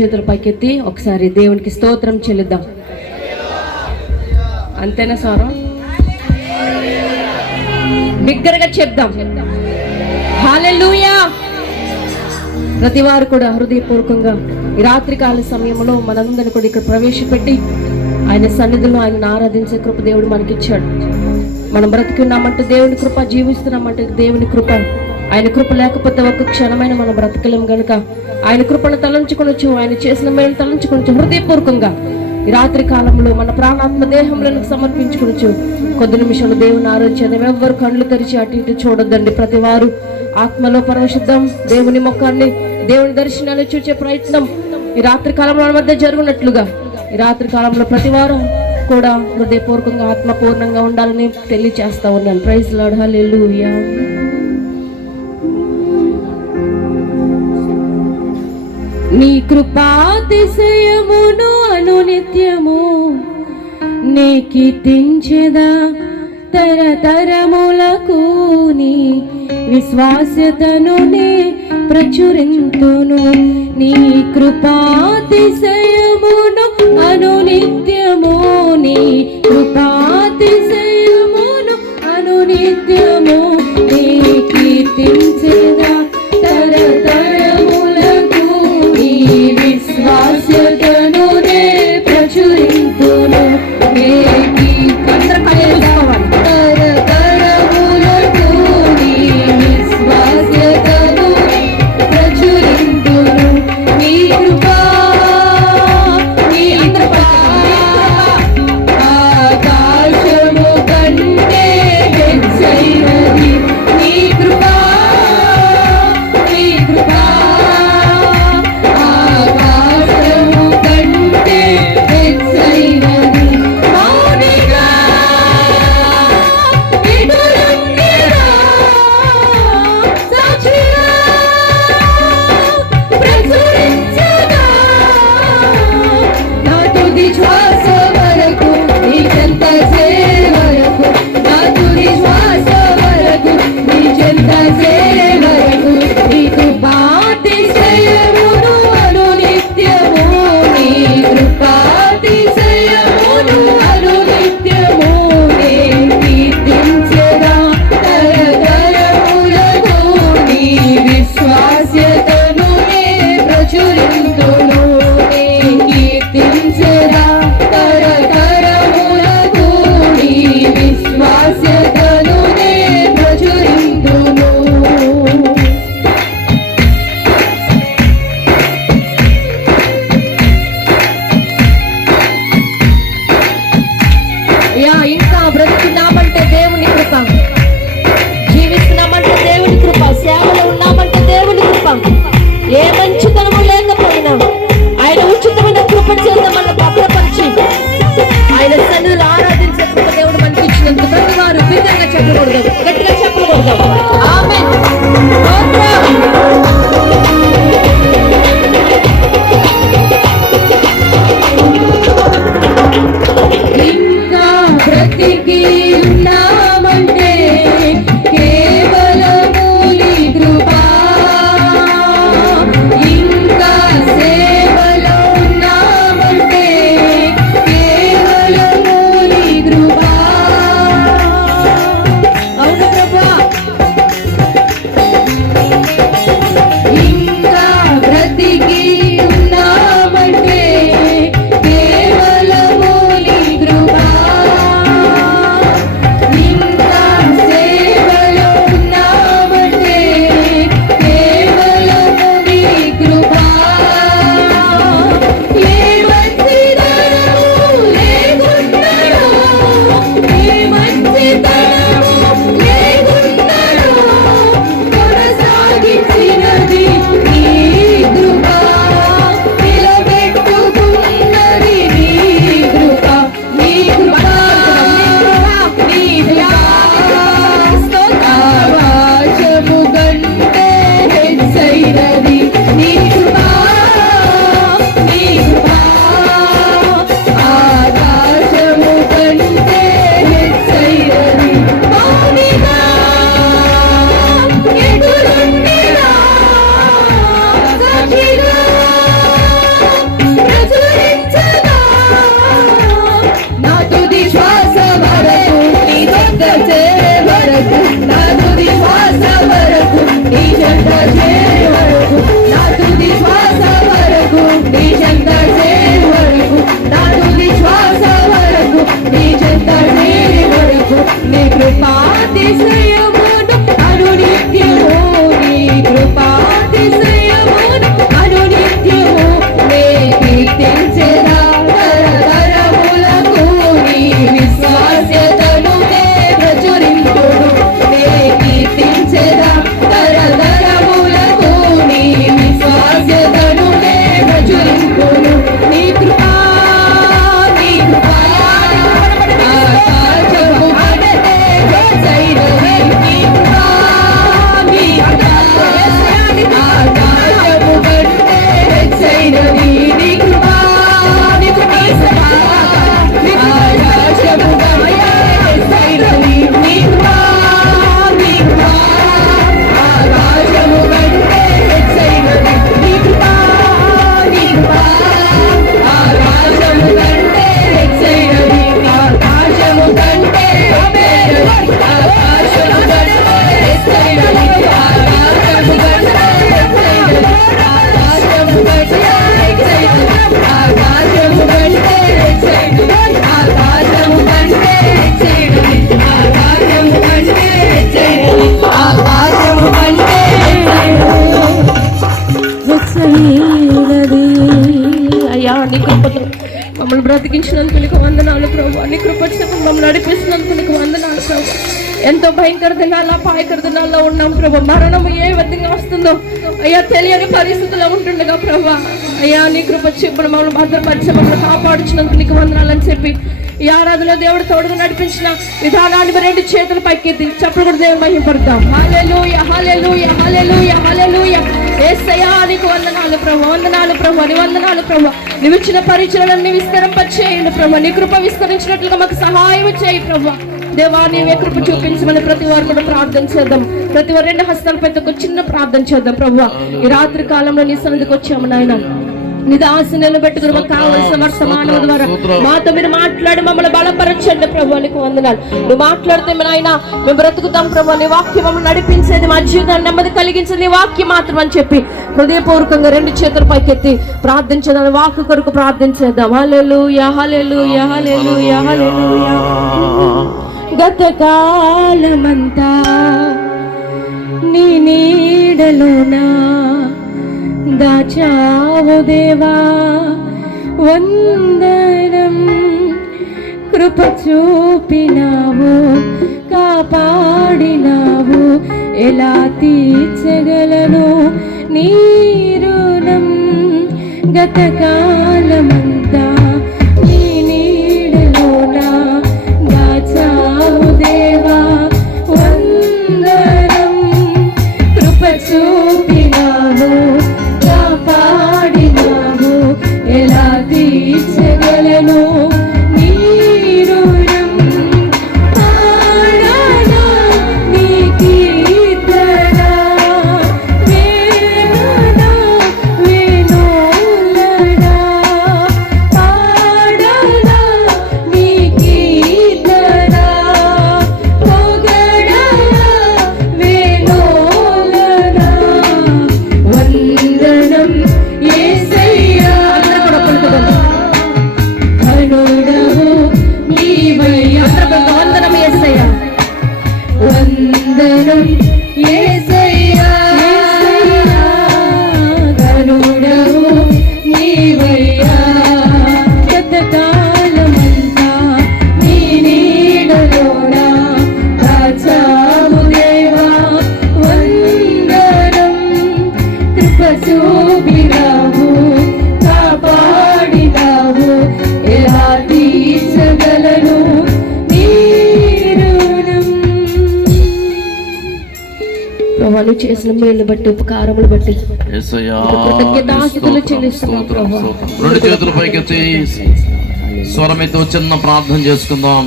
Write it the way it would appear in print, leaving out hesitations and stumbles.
చేతుల పైకెత్తి ఒకసారి దేవునికి స్తోత్రం చెల్లిద్దాం. అంతేనా సారం? బిగ్గరగా చెప్దాం హల్లెలూయా. ప్రతి వారు కూడా హృదయపూర్వకంగా ఈ రాత్రికాల సమయంలో మనందరిని కూడా ఇక్కడ ప్రవేశపెట్టి ఆయన సన్నిధిలో ఆయనను ఆరాధించే కృప దేవుడు మనకిచ్చాడు. మనం బ్రతికున్నామంటే దేవుని కృప, జీవిస్తున్నామంటే దేవుని కృప. ఆయన కృప లేకపోతే ఒక్క క్షణమైన మనం బ్రతకలేం గనుక ఆయన కృపను తలంచుకొనొచ్చు, ఆయన చేసిన మేలు తలంచుకొనొచ్చు. హృదయపూర్వకంగా ఈ రాత్రి కాలంలో మన ప్రాణాత్మ దేహంలో సమర్పించుకొనొచ్చు. కొద్ది నిమిషాలు దేవుని ఆరాధించేద్దాం. ఎవ్వరు కళ్ళు తెరిచి అటు ఇటు చూడొద్దండి. ప్రతి వారు ఆత్మలో పరవశుద్ధం, దేవుని ముఖాన్ని, దేవుని దర్శనాలు చూసే ప్రయత్నం ఈ రాత్రి కాలంలో మన మధ్య జరుగునట్లుగా ఈ రాత్రి కాలంలో ప్రతి వారం కూడా హృదయపూర్వకంగా ఆత్మపూర్ణంగా ఉండాలని తెలియచేస్తా ఉన్నాను. ప్రైజ్ లార్డ్, హల్లెలూయా. నీ కృపాతిశయమును అనునిత్యము నీ కీర్తించెదా తరతరములకు, నీ విశ్వాస్యతను నే ప్రచురింతును. నీ కృపాతిశయమును అనునిత్యము, నీ కృపాతిశయమును అనునిత్యము నీ కీర్తించెదా తరతరములకు, నీ విశ్వాస్యతను నే ప్రచురింతును. కృపాతిశయమును అనునిత్యము నీ కృపాతిశయమును అనునిత్యము నే కీర్తించెదా తరతరములకు నీ విశ్వాస్యతను నే ప్రచురింతును నే కీర్తించెదా తరతరములకు నీ విశ్వాస్యతను నే ప్రచురింతును నీ కృపా నీ కృపా ఆకాశము పడతే హెచ్చైనది నీ కృపా నీ కృపా ఆకాశము పడతే హెచ్చైనది నీ కృపా నీ కృపా ఆకాశము పడతే హెచ్చైనది నీ కృపా నీ కృపా ఆకాశము పడతే హెచ్చైనది నీ కృపా నీ కృపా ఆకాశము కంటే హెచ్చైనది ఆకాశము కంటే హెచ్చైనది ఆకాశము కంటే హెచ్చైనది ఆకాశము కంటే హెచ్చైనది ఆకాశము కంటే హెచ్చైనది ఆకాశము కంటే హెచ్చైనది ఆకాశము కంటే హెచ్చైనది ఆకాశము కంటే హెచ్చైనది ఆకాశము కంటే హెచ్చైనది. అయ్యా నీ కృపతో మమ్మల్ని బ్రతికించినందుకు నీకు వందనాలు ప్రభు. నీ కృప చేత మమ్మల్ని నడిపిస్తున్నందుకు నీకు వందనాలు ప్రభు. ఎంతో భయంకర దినాల్లో అపాయకర దినాల్లో ఉన్నాం ప్రభు. మరణము ఏ విధంగా వస్తుందో అయ్యా తెలియని పరిస్థితుల్లో ఉంటుండగా ప్రభు అయ్యా నీ కృప చెప్పును మమ్మల్ని భద్రపరిచి మమ్మల్ని కాపాడుచినందుకు నీకు వందనాలు అని చెప్పి ఈ ఆరాధనలో దేవుడు తోడుగా నడిపించిన విధానాన్ని రెండు చేతులు పైకెత్తి చప్పుడు కూడా దేవుని మహిమపడతాం. హల్లెలూయా హల్లెలూయా హల్లెలూయా హల్లెలూయా. యేసయ్యా నీకు వందనాలు ప్రభు, వందనాలు ప్రభు, నీ వందనాలు ప్రభు. నువ్వు ఇచ్చిన పరిచయాలన్నీ విస్తరింపచేయండి ప్రభు. నీ కృప విస్తరించినట్లుగా మాకు సహాయం చేయి ప్రభు. దేవా నీవే కృప చూపించమని ప్రతి వారు కూడా ప్రార్థన చేద్దాం. ప్రతి వారు రెండు హస్తాలపైతే ఒక చిన్న ప్రార్థన చేద్దాం ప్రభు. ఈ రాత్రి కాలంలో నీ సన్నిధికి వచ్చాము నాయన. నీ దాసుని నిలబెట్టుకుని మాకు కావలసిన వర్తమానం ద్వారా మాతో మీరు మాట్లాడి మమ్మల్ని బలపరచండి ప్రభు. నీకు వందనాలు. నువ్వు మాట్లాడితే నాయన మేము బ్రతుకుతాం ప్రభు. నీ వాక్యం మమ్మల్ని నడిపించేది, మా జీవితాన్ని నెమ్మది కలిగించేది నీ వాక్యం మాత్రం అని చెప్పి హృదయపూర్వకంగా రెండు చేతుల పైకెత్తి ప్రార్థించేద్దాం. వాక్కు కొరకు ప్రార్థించేద్దాం. హల్లెలూయా హల్లెలూయా హల్లెలూయా హల్లెలూయా. గతకాలమంతా నీ నీడలోనా దాచావు దేవా వందనం. కృప చూపినావు, కాపాడినావు, ఎలా తీర్చగలను నీ రుణం. గతకాలమంతా నీ నీడలోనా దాచావు దేవా వందనం. కృప చూపినావు, కాపాడినావు, ఎలా తీర్చగలను నీ రుణం. పాడాలా నీ కీర్తన వేదన వేణోలనా. పాడాలా నీ కీర్తన పొగడాలా వేణోలనా. వందనం యేసయ్యా. కరుణవు నీవయ్యా. వందనం యేసయ్యా. వందనం యేసయ్యా. కరుణవు నీవయ్యా. గతకాలమంతా నీ నీడలోనా దాచావు దేవా వందనం. కృప చూపినావు, కాపాడినావు, ఎలా తీర్చగలను నీ రుణం. ప్రభు నువ్వు చేసిన మేలు బట్టి ఉపకారములు బట్టి కృతజ్ఞతాస్తుతులు చెల్లిస్తున్నాం ప్రభు. రెండు చేతుల పైకెత్తి స్వరమితో చిన్న ప్రార్థన చేసుకుందాం.